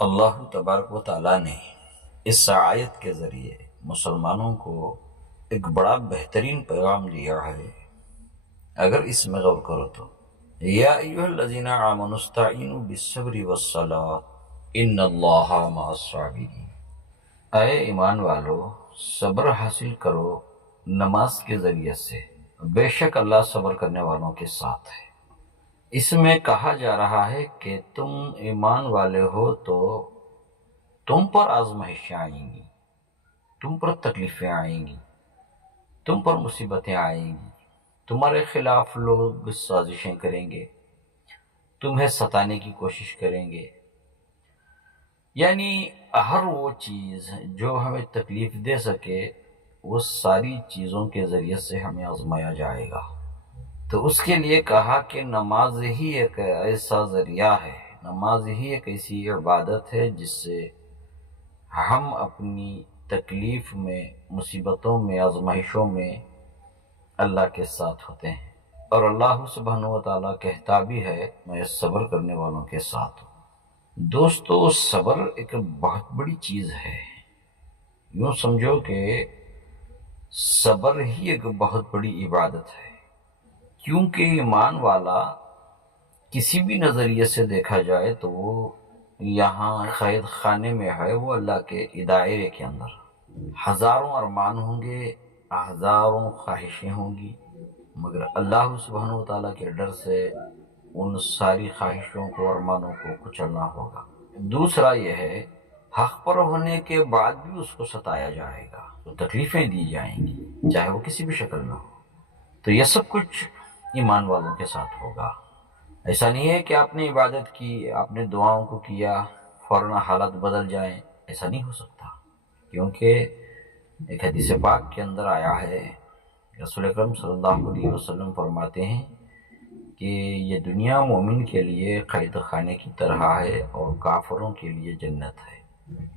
اللہ تبارک و تعالیٰ نے اس آیت کے ذریعے مسلمانوں کو ایک بڑا بہترین پیغام دیا ہے۔ اگر اس میں غور کرو تو یا ایھا الذین آمنوا استعینوا بالصبر والصلاۃ ان اللہ مع الصابرین، اے ایمان والو صبر حاصل کرو نماز کے ذریعے سے، بے شک اللہ صبر کرنے والوں کے ساتھ ہے۔ اس میں کہا جا رہا ہے کہ تم ایمان والے ہو تو تم پر آزمائشیں آئیں گی، تم پر تکلیفیں آئیں گی، تم پر مصیبتیں آئیں گی، تمہارے خلاف لوگ سازشیں کریں گے، تمہیں ستانے کی کوشش کریں گے، یعنی ہر وہ چیز جو ہمیں تکلیف دے سکے وہ ساری چیزوں کے ذریعے سے ہمیں آزمایا جائے گا۔ تو اس کے لیے کہا کہ نماز ہی ایک ایسا ذریعہ ہے، نماز ہی ایک ایسی عبادت ہے جس سے ہم اپنی تکلیف میں، مصیبتوں میں، آزمائشوں میں اللہ کے ساتھ ہوتے ہیں، اور اللہ سبحانہ و تعالیٰ کہتا بھی ہے میں صبر کرنے والوں کے ساتھ ہوں۔ دوستو صبر ایک بہت بڑی چیز ہے، یوں سمجھو کہ صبر ہی ایک بہت بڑی عبادت ہے، کیونکہ ایمان والا کسی بھی نظریے سے دیکھا جائے تو وہ یہاں قید خانے میں ہے، وہ اللہ کے دائرے کے اندر ہزاروں ارمان ہوں گے، ہزاروں خواہشیں ہوں گی، مگر اللہ سبحانہ و تعالیٰ کے ڈر سے ان ساری خواہشوں کو، ارمانوں کو کچلنا ہوگا۔ دوسرا یہ ہے حق پر ہونے کے بعد بھی اس کو ستایا جائے گا، تو تکلیفیں دی جائیں گی چاہے وہ کسی بھی شکل میں ہو۔ تو یہ سب کچھ ایمان والوں کے ساتھ ہوگا۔ ایسا نہیں ہے کہ آپ نے عبادت کی، آپ نے دعاؤں کو کیا، فوراً حالات بدل جائیں، ایسا نہیں ہو سکتا، کیونکہ ایک حدیث پاک کے اندر آیا ہے، رسول اکرم صلی اللہ علیہ وسلم فرماتے ہیں کہ یہ دنیا مومن کے لیے قید خانے کی طرح ہے اور کافروں کے لیے جنت ہے۔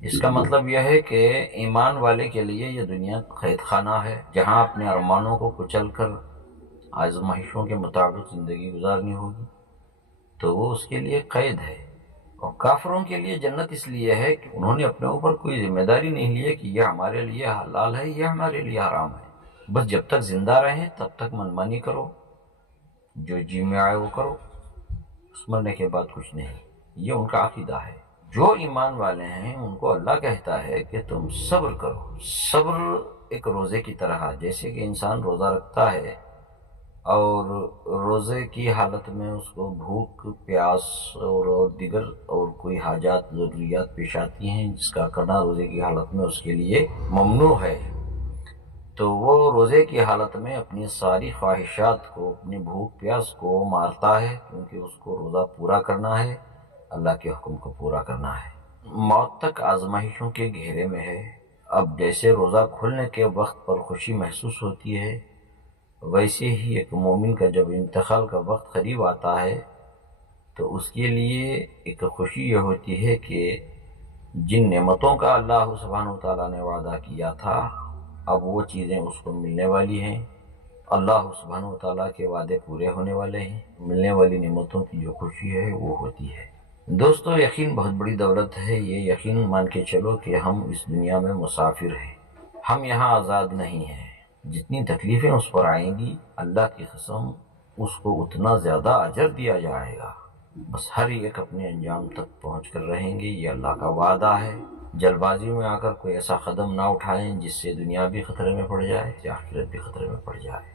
اس کا مطلب یہ ہے کہ ایمان والے کے لیے یہ دنیا قید خانہ ہے، جہاں اپنے ارمانوں کو کچل کر آزمائشوں کے مطابق زندگی گزارنی ہوگی، تو وہ اس کے لیے قید ہے۔ اور کافروں کے لیے جنت اس لیے ہے کہ انہوں نے اپنے اوپر کوئی ذمہ داری نہیں لی کہ یہ ہمارے لیے حلال ہے، یہ ہمارے لیے حرام ہے، بس جب تک زندہ رہیں تب تک منمانی کرو، جو جی میں آئے وہ کرو، اس مرنے کے بعد کچھ نہیں۔ یہ ان کا عقیدہ ہے۔ جو ایمان والے ہیں ان کو اللہ کہتا ہے کہ تم صبر کرو۔ صبر ایک روزے کی طرح، جیسے کہ انسان روزہ رکھتا ہے اور روزے کی حالت میں اس کو بھوک، پیاس اور دیگر اور کوئی حاجات، ضروریات پیش آتی ہیں جس کا کرنا روزے کی حالت میں اس کے لیے ممنوع ہے، تو وہ روزے کی حالت میں اپنی ساری خواہشات کو، اپنی بھوک پیاس کو مارتا ہے، کیونکہ اس کو روزہ پورا کرنا ہے، اللہ کے حکم کو پورا کرنا ہے۔ موت تک آزمائشوں کے گھیرے میں ہے۔ اب جیسے روزہ کھلنے کے وقت پر خوشی محسوس ہوتی ہے، ویسے ہی ایک مومن کا جب انتقال کا وقت قریب آتا ہے تو اس کے لیے ایک خوشی یہ ہوتی ہے کہ جن نعمتوں کا اللہ سبحانہ و تعالیٰ نے وعدہ کیا تھا اب وہ چیزیں اس کو ملنے والی ہیں، اللہ سبحانہ و تعالیٰ کے وعدے پورے ہونے والے ہیں، ملنے والی نعمتوں کی جو خوشی ہے وہ ہوتی ہے۔ دوستو یقین بہت بڑی دولت ہے، یہ یقین مان کے چلو کہ ہم اس دنیا میں مسافر ہیں، ہم یہاں آزاد نہیں ہیں۔ جتنی تکلیفیں اس پر آئیں گی اللہ کی قسم اس کو اتنا زیادہ اجر دیا جائے گا، بس ہر ایک اپنے انجام تک پہنچ کر رہیں گے، یہ اللہ کا وعدہ ہے۔ جلد بازی میں آ کر کوئی ایسا قدم نہ اٹھائیں جس سے دنیا بھی خطرے میں پڑ جائے یا آخرت بھی خطرے میں پڑ جائے۔